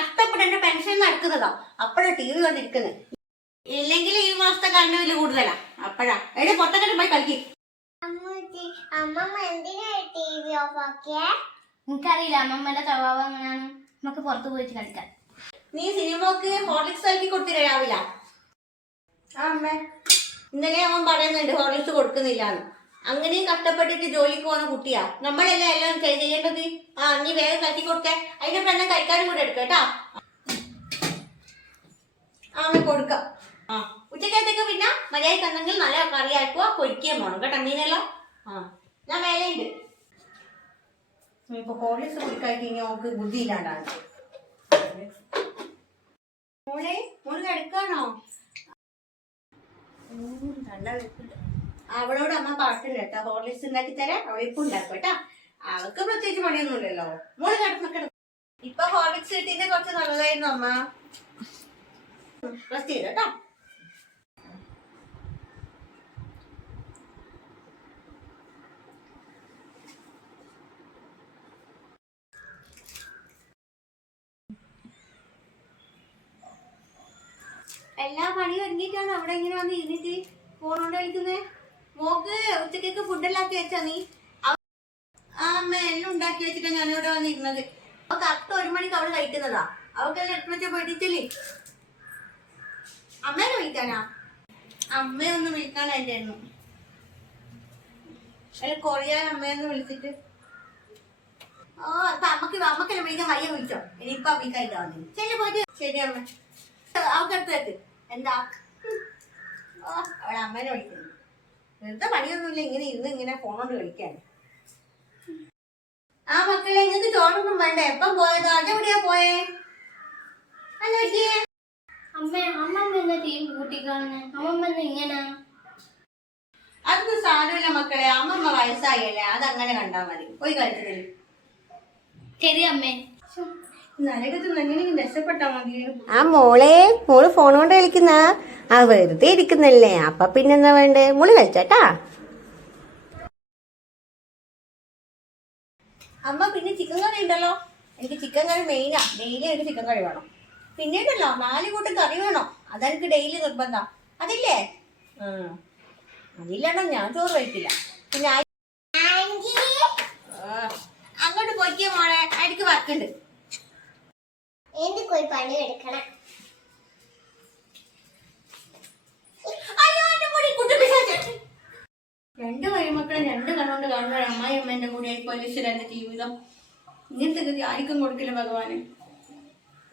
കഷ്ടപ്പെട്ട് എന്റെ പെൻഷൻ നടക്കുന്നതാ അപ്പഴാ ടി വി വന്നിരിക്കുന്നത് ഇല്ലെങ്കിൽ ഈ മാസത്തെ കണ്ടുവിൽ കൂടുതലാ. അപ്പഴാ. എടി പൊട്ടക്കെട്ട് പോയി കളിക്ക്. അമ്മമ്മ എന്തിനാ ടി വി ഓഫ് ആക്കിയേ? എനിക്കറിയില്ല അമ്മമ്മയുടെ സ്വഭാവം എങ്ങനെയാണ് നമുക്ക് പുറത്തു പോയിട്ട് കളിക്കാം. നീ സിനിമക്ക് ഹോർലിക്സ് ആക്കി കൊടുത്തില്ല രാവിലെ? ആ അമ്മേ. ഇന്നലെ അവൻ പറയുന്നുണ്ട് ഹോർലിക്സ് കൊടുക്കുന്നില്ലാന്ന്. അങ്ങനെയും കഷ്ടപ്പെട്ടിട്ട് ജോലിക്ക് പോകുന്ന കുട്ടിയാ. നമ്മളല്ലേ എല്ലാം ചെയ്- ചെയ്യേണ്ടത്? ആ നീ വേഗം കട്ടി കൊടുത്തേ. അതിന്റെ പെണ്ണ കഴിക്കാനും കൂടെ എടുക്കാം കേട്ടാ. ആ കൊടുക്കാം. ആ ഉച്ചക്കത്തേക്ക് പിന്നെ? മര്യാദ തന്നെങ്കിൽ നല്ല കറി ആക്കുക പൊരിക്കുകയും വേണം. കേട്ടോ മീനെല്ലാം. ആ ഞാൻ വേലയുണ്ട്. ഇപ്പൊ ഹോളിസ് കുടിക്കായിട്ട് ഇനി നമുക്ക് ബുദ്ധി ഇല്ലാണ്ടാണ്. മോളെ മോൾ കിടക്കാണോ നല്ല വെളുപ്പുണ്ട്. അവളോട് അമ്മ പാട്ടുണ്ട് കേട്ടോ ഹോർലിക്സ് ഉണ്ടാക്കി തരാം ഇപ്പൊ ഉണ്ടാക്കും കേട്ടാ അവൾക്ക് പ്രത്യേകിച്ച് പണിയൊന്നും ഇല്ലല്ലോ മോൾ കിടന്ന ഇപ്പൊ ഹോർലിക്സ് കിട്ടിയത് കുറച്ച് നല്ലതായിരുന്നു അമ്മ. റെസ്റ്റ് കേട്ടോ എല്ലാ പണിയും ഒരുങ്ങിയിട്ടാണ് അവിടെ ഇങ്ങനെ വന്ന് ഇരുന്നിട്ട് ഫോണോണ്ട് കളിക്കുന്നേ? മോക്ക് ഉച്ചക്കേക്ക് ഫുഡെല്ലാം ആക്കി വെച്ചാ നീ? ആ അമ്മ എല്ലാം ഉണ്ടാക്കി വെച്ചിട്ടാ ഞാനിവിടെ വന്നിരുന്നത്. അപ്പൊ കറക്റ്റ് ഒരു മണിക്ക് അവൾ കഴിക്കുന്നതാ. അവക്കെല്ലാം എട്ട് വെച്ചാ പഠിച്ചില്ലേ അമ്മേനെ വിളിക്കാനാ? അമ്മയെ ഒന്ന് വിളിക്കാനായിട്ടായിരുന്നു അല്ല കൊറിയ അമ്മയെന്ന് വിളിച്ചിട്ട്. ഓ അപ്പൊ അമ്മയ്ക്ക് അമ്മക്കെല്ലാം വിളിക്കാൻ വയ്യ വിളിച്ചോ. ഇനിയിപ്പൊ വിളിക്കായിട്ടാ വന്നു. ശരി പോയിട്ട്. ശരി അമ്മ. അവക്കെടുത്തേക്ക് എന്താ? ഓ അവളെ അമ്മേനെ വിളിക്കുന്നു. വെറുതെ പണിയൊന്നുമില്ല. ഇങ്ങനെ ഇരുന്ന് ഇങ്ങനെ ഫോണോണ്ട് കളിക്കാൻ ആ മക്കളെ നിങ്ങൾക്ക് ചോറൊന്നും വേണ്ട? എപ്പം പോയതോ? അതെവിടെയാ പോയേ? അല്ല പറ്റിയേ അമ്മ അമ്മമ്മ എന്ന അമ്മമ്മ ഇങ്ങനെ? അതൊന്നും സാരമില്ല മക്കളെ. അമ്മമ്മ വയസ്സായല്ലേ. അതങ്ങനെ കണ്ടാ മതി. പോയി കളിച്ചതിൽ ശരി അമ്മേ. നരകത്തിൽ നിന്ന് എങ്ങനെയെങ്കിലും രക്ഷപ്പെട്ടാ മതി ആ മോളെ മോൾ ഫോണോണ്ട് കൊണ്ട് കളിക്കുന്ന. ആ വെറുതെ ഇരിക്കുന്നല്ലേ? അപ്പൊ പിന്നെന്താ വേണ്ടേ? മുളി കഴിച്ചാട്ടാ. അമ്മ പിന്നെ ചിക്കൻ കറി ഉണ്ടല്ലോ. എനിക്ക് ചിക്കൻ കറി മെയിനാ ഡെയിലി എനിക്ക് ചിക്കൻ കറി വേണം. പിന്നെ ഉണ്ടല്ലോ നാല് കൂട്ടം കറി വേണം. അതെനിക്ക് ഡെയിലി നിർബന്ധം. അതില്ലേ. അതില്ലാണ്ടോ ഞാൻ ചോറ് കഴിക്കില്ല. പിന്നെ അങ്ങോട്ട് പോയിക്കോളെ മോളെ. എനിക്ക് വർക്കുണ്ട് എനിക്ക് പോയി പണി എടുക്കണം കാണുന്ന അമ്മായി അമ്മേന്റെ കൂടെ ആയിപ്പോലെ എന്റെ ജീവിതം. ഇങ്ങനത്തെ ഗതി ആർക്കും കൊടുക്കില്ല ഭഗവാന്.